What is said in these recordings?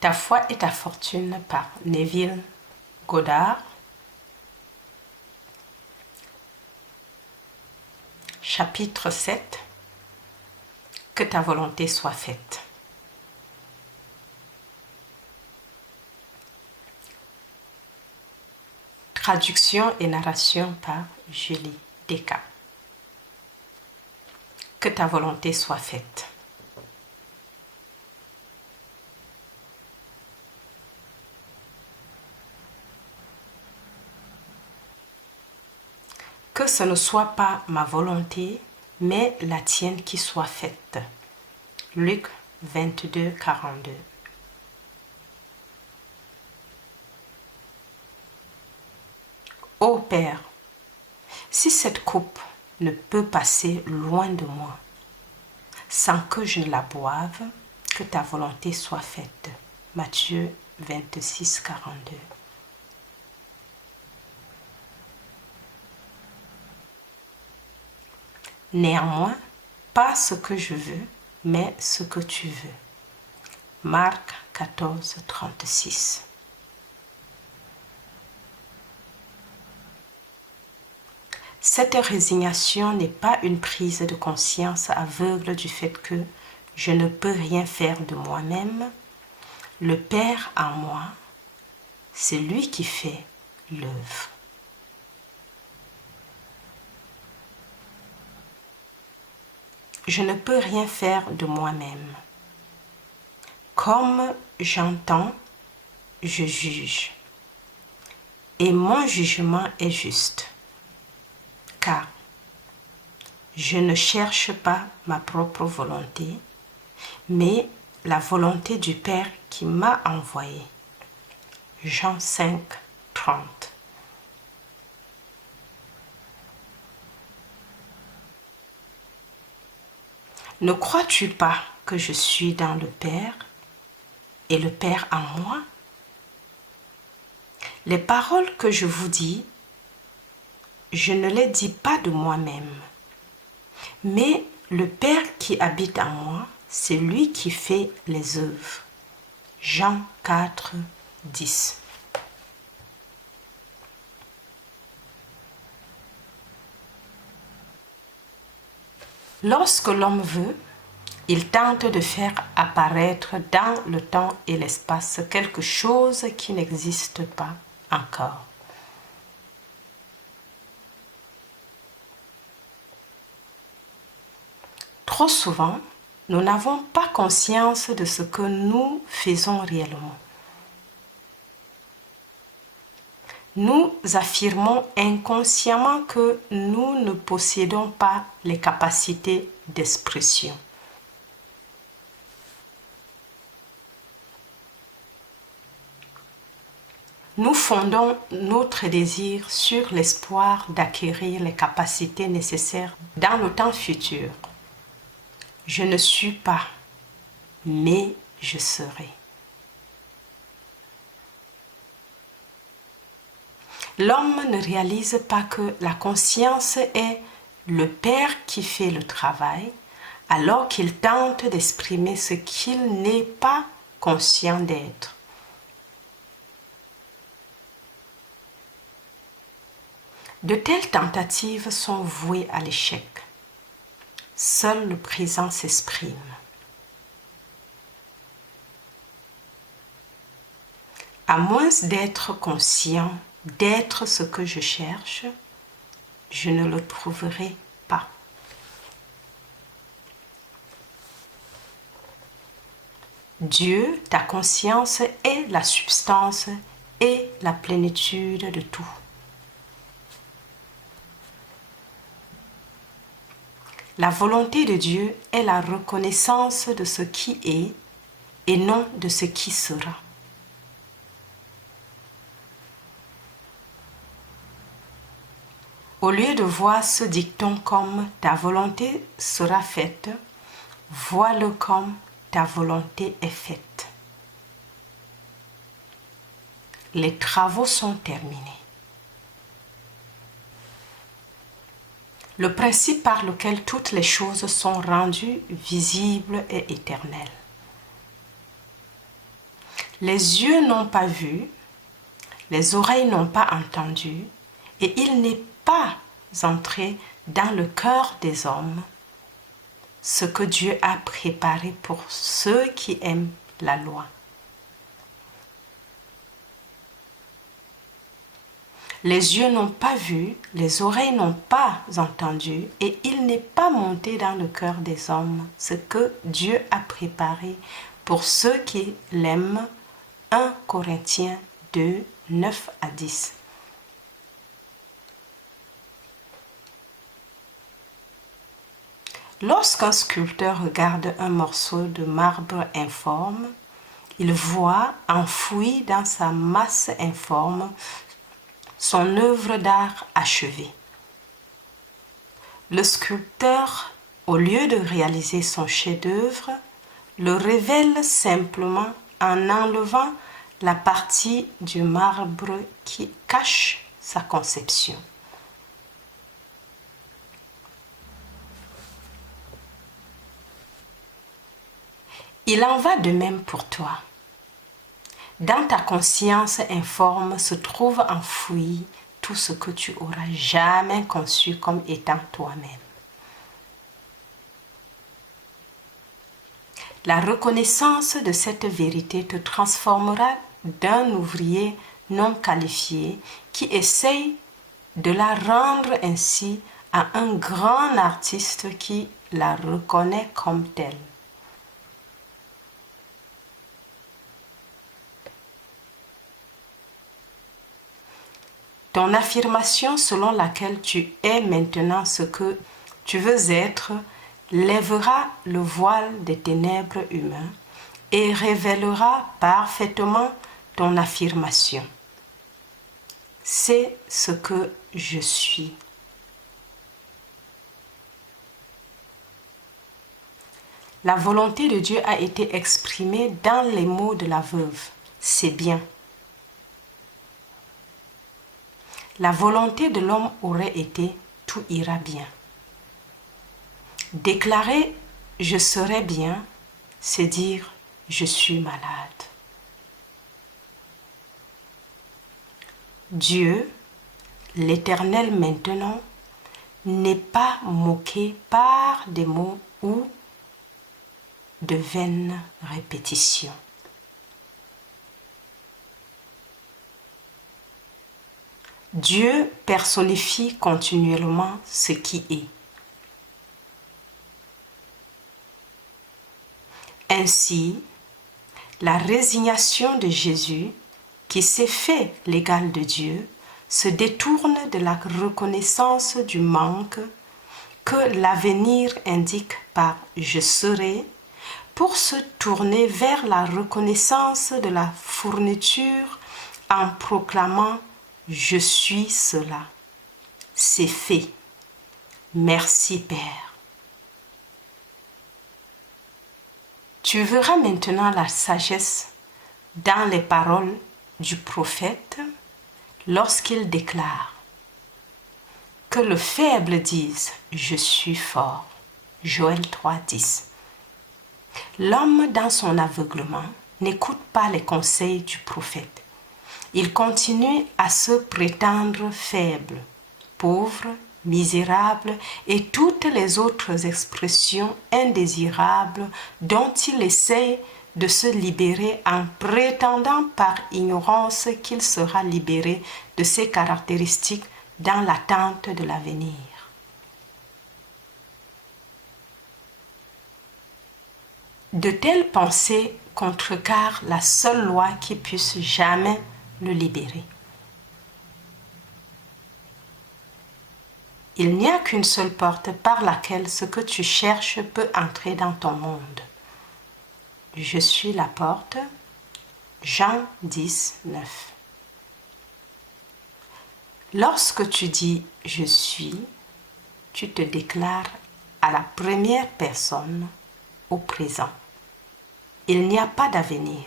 Ta foi et ta fortune par Neville Goddard. Chapitre 7. Que ta volonté soit faite. Traduction et narration par Julie Descamps. Que ta volonté soit faite. Que ce ne soit pas ma volonté, mais la tienne qui soit faite. Luc 22, 42. Ô Père, si cette coupe ne peut passer loin de moi, sans que je ne la boive, que ta volonté soit faite. Matthieu 26, 42. Néanmoins, pas ce que je veux, mais ce que tu veux. Marc 14, 36. Cette résignation n'est pas une prise de conscience aveugle du fait que je ne peux rien faire de moi-même. Le Père en moi, c'est lui qui fait l'œuvre. Je ne peux rien faire de moi-même. Comme j'entends, je juge. Et mon jugement est juste. Car je ne cherche pas ma propre volonté, mais la volonté du Père qui m'a envoyé. Jean 5, 30. Ne crois-tu pas que je suis dans le Père et le Père en moi? Les paroles que je vous dis, je ne les dis pas de moi-même, mais le Père qui habite en moi, c'est lui qui fait les œuvres. Jean 4, 10. Lorsque l'homme veut, il tente de faire apparaître dans le temps et l'espace quelque chose qui n'existe pas encore. Trop souvent, nous n'avons pas conscience de ce que nous faisons réellement. Nous affirmons inconsciemment que nous ne possédons pas les capacités d'expression. Nous fondons notre désir sur l'espoir d'acquérir les capacités nécessaires dans le temps futur. Je ne suis pas, mais je serai. L'homme ne réalise pas que la conscience est le Père qui fait le travail, alors qu'il tente d'exprimer ce qu'il n'est pas conscient d'être. De telles tentatives sont vouées à l'échec. Seul le présent s'exprime. À moins d'être conscient d'être ce que je cherche, je ne le trouverai pas. Dieu, ta conscience, est la substance et la plénitude de tout. La volonté de Dieu est la reconnaissance de ce qui est et non de ce qui sera. Au lieu de voir ce dicton comme « ta volonté sera faite », vois-le comme « ta volonté est faite ». Les travaux sont terminés. Le principe par lequel toutes les choses sont rendues visibles et éternelles. Les yeux n'ont pas vu, les oreilles n'ont pas entendu, et il n'est pas entré dans le cœur des hommes ce que Dieu a préparé pour ceux qui aiment la loi. Les yeux n'ont pas vu, les oreilles n'ont pas entendu, et il n'est pas monté dans le cœur des hommes ce que Dieu a préparé pour ceux qui l'aiment. 1 Corinthiens 2, 9 à 10. Lorsqu'un sculpteur regarde un morceau de marbre informe, il voit enfoui dans sa masse informe son œuvre d'art achevée. Le sculpteur, au lieu de réaliser son chef-d'œuvre, le révèle simplement en enlevant la partie du marbre qui cache sa conception. Il en va de même pour toi. Dans ta conscience informe se trouve enfoui tout ce que tu auras jamais conçu comme étant toi-même. La reconnaissance de cette vérité te transformera d'un ouvrier non qualifié qui essaye de la rendre ainsi à un grand artiste qui la reconnaît comme telle. Ton affirmation selon laquelle tu es maintenant ce que tu veux être lèvera le voile des ténèbres humains et révélera parfaitement ton affirmation. C'est ce que je suis. La volonté de Dieu a été exprimée dans les mots de la veuve. C'est bien. La volonté de l'homme aurait été « tout ira bien ». Déclarer « je serai bien », c'est dire « je suis malade ». Dieu, l'Éternel maintenant, n'est pas moqué par des mots ou de vaines répétitions. Dieu personnifie continuellement ce qui est. Ainsi, la résignation de Jésus, qui s'est fait l'égal de Dieu, se détourne de la reconnaissance du manque que l'avenir indique par « je serai » pour se tourner vers la reconnaissance de la fourniture en proclamant « je suis cela ». C'est fait. Merci Père. Tu verras maintenant la sagesse dans les paroles du prophète lorsqu'il déclare que le faible dise « je suis fort ». Joël 3, 10. L'homme dans son aveuglement n'écoute pas les conseils du prophète. Il continue à se prétendre faible, pauvre, misérable et toutes les autres expressions indésirables dont il essaye de se libérer en prétendant par ignorance qu'il sera libéré de ces caractéristiques dans l'attente de l'avenir. De telles pensées contrecarrent la seule loi qui puisse jamais le libérer. Il n'y a qu'une seule porte par laquelle ce que tu cherches peut entrer dans ton monde. Je suis la porte. Jean 10, 9. Lorsque tu dis « je suis », tu te déclares à la première personne au présent. Il n'y a pas d'avenir.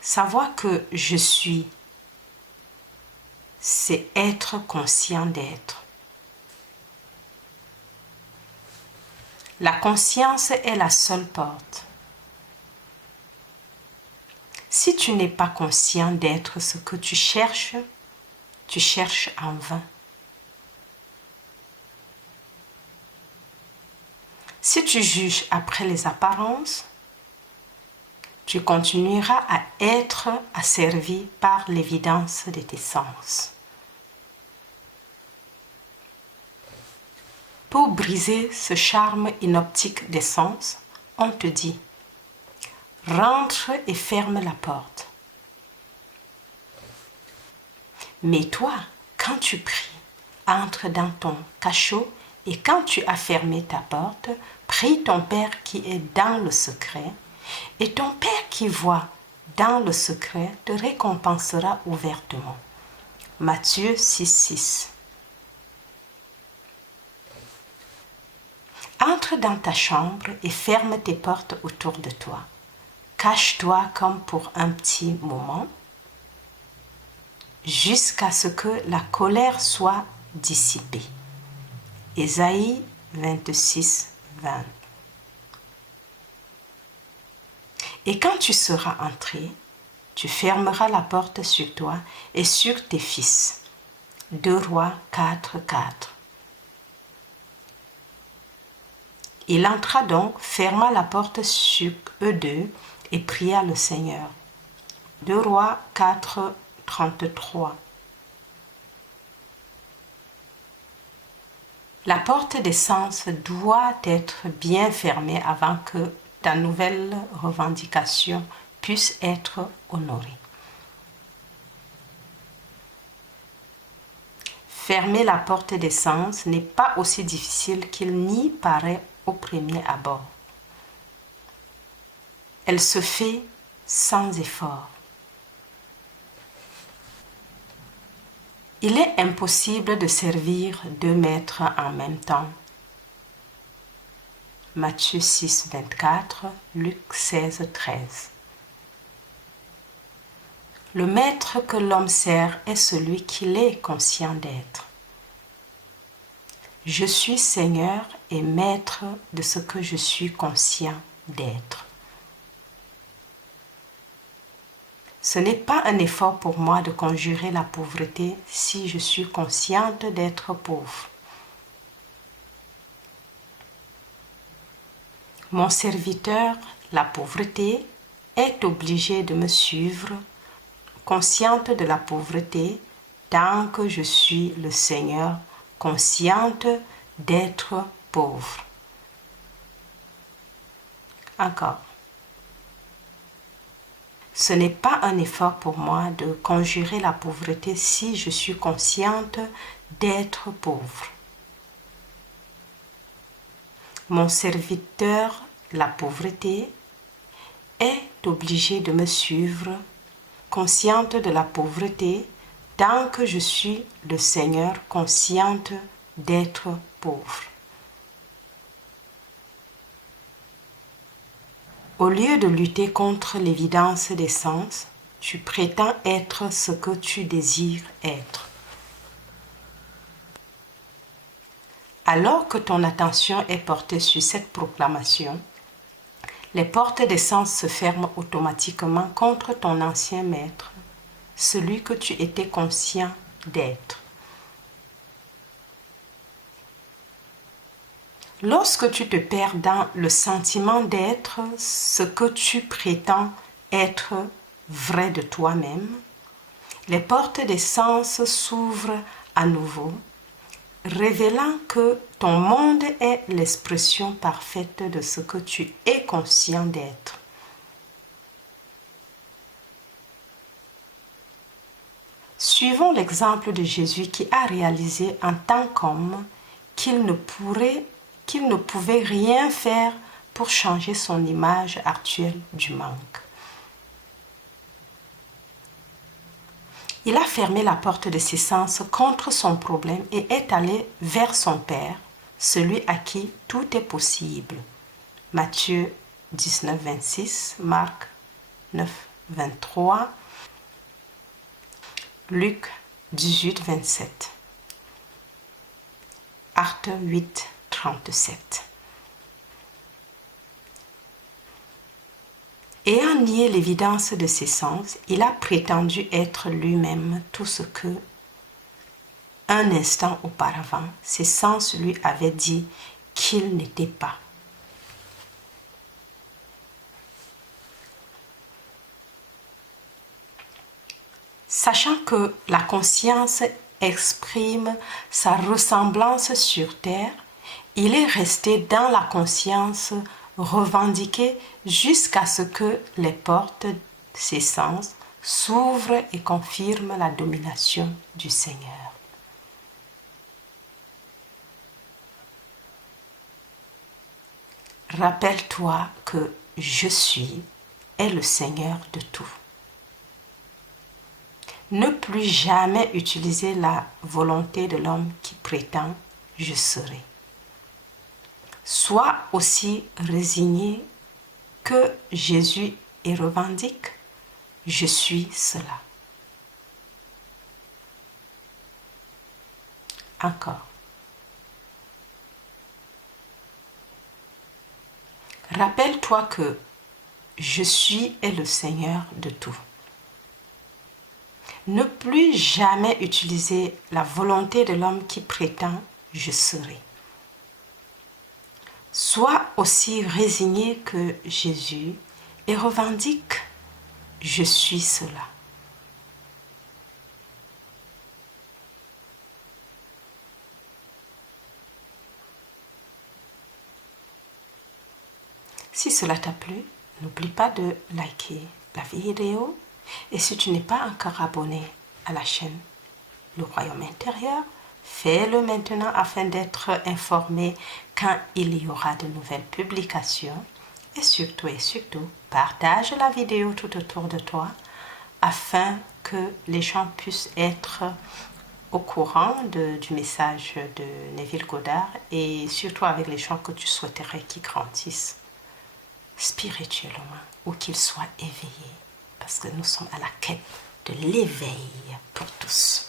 Savoir que je suis, c'est être conscient d'être. La conscience est la seule porte. Si tu n'es pas conscient d'être ce que tu cherches en vain. Si tu juges après les apparences, tu continueras à être asservi par l'évidence de tes sens. Pour briser ce charme inoptique des sens, on te dit « Rentre et ferme la porte ». Mais toi, quand tu pries, entre dans ton cachot et quand tu as fermé ta porte, prie ton Père qui est dans le secret, et ton Père qui voit dans le secret te récompensera ouvertement. Matthieu 6,6. Entre dans ta chambre et ferme tes portes autour de toi. Cache-toi comme pour un petit moment, jusqu'à ce que la colère soit dissipée. Ésaïe 26, 20. Et quand tu seras entré, tu fermeras la porte sur toi et sur tes fils. 2 Rois 4, 4. Il entra donc, ferma la porte sur eux deux et pria le Seigneur. 2 Rois 4, 33. La porte des sens doit être bien fermée avant que ta nouvelle revendication puisse être honorée. Fermer la porte des sens n'est pas aussi difficile qu'il n'y paraît au premier abord. Elle se fait sans effort. Il est impossible de servir 2 maîtres en même temps. Matthieu 6, 24, Luc 16, 13. Le maître que l'homme sert est celui qu'il est conscient d'être. Je suis Seigneur et maître de ce que je suis conscient d'être. Ce n'est pas un effort pour moi de conjurer la pauvreté si je suis consciente d'être pauvre. Mon serviteur, la pauvreté, est obligé de me suivre, consciente de la pauvreté, tant que je suis le Seigneur, consciente d'être pauvre. Encore. Ce n'est pas un effort pour moi de conjurer la pauvreté si je suis consciente d'être pauvre. Mon serviteur, la pauvreté, est obligé de me suivre, consciente de la pauvreté, tant que je suis le Seigneur, consciente d'être pauvre. Au lieu de lutter contre l'évidence des sens, tu prétends être ce que tu désires être. Alors que ton attention est portée sur cette proclamation, les portes des sens se ferment automatiquement contre ton ancien maître, celui que tu étais conscient d'être. Lorsque tu te perds dans le sentiment d'être ce que tu prétends être vrai de toi-même, les portes des sens s'ouvrent à nouveau, révélant que ton monde est l'expression parfaite de ce que tu es conscient d'être. Suivons l'exemple de Jésus qui a réalisé en tant qu'homme qu'il ne pouvait rien faire pour changer son image actuelle du manque. Il a fermé la porte de ses sens contre son problème et est allé vers son Père, celui à qui tout est possible. Matthieu 19, 26, Marc 9, 23, Luc 18, 27, Actes 8, 37. Ayant nié l'évidence de ses sens, il a prétendu être lui-même tout ce que, un instant auparavant, ses sens lui avaient dit qu'il n'était pas. Sachant que la conscience exprime sa ressemblance sur terre, il est resté dans la conscience revendiquée jusqu'à ce que les portes de ses sens s'ouvrent et confirment la domination du Seigneur. Rappelle-toi que je suis est le Seigneur de tout. Ne plus jamais utiliser la volonté de l'homme qui prétend « je serai ». Sois aussi résigné que Jésus et revendique « je suis cela ». Encore. Rappelle-toi que je suis est le Seigneur de tout. Ne plus jamais utiliser la volonté de l'homme qui prétend « je serai ». Sois aussi résigné que Jésus et revendique « je suis cela ». Si cela t'a plu, n'oublie pas de liker la vidéo et si tu n'es pas encore abonné à la chaîne Le Royaume Intérieur, fais-le maintenant afin d'être informé quand il y aura de nouvelles publications et surtout, partage la vidéo tout autour de toi afin que les gens puissent être au courant du message de Neville Goddard et surtout avec les gens que tu souhaiterais qu'ils grandissent spirituellement ou qu'ils soient éveillés parce que nous sommes à la quête de l'éveil pour tous.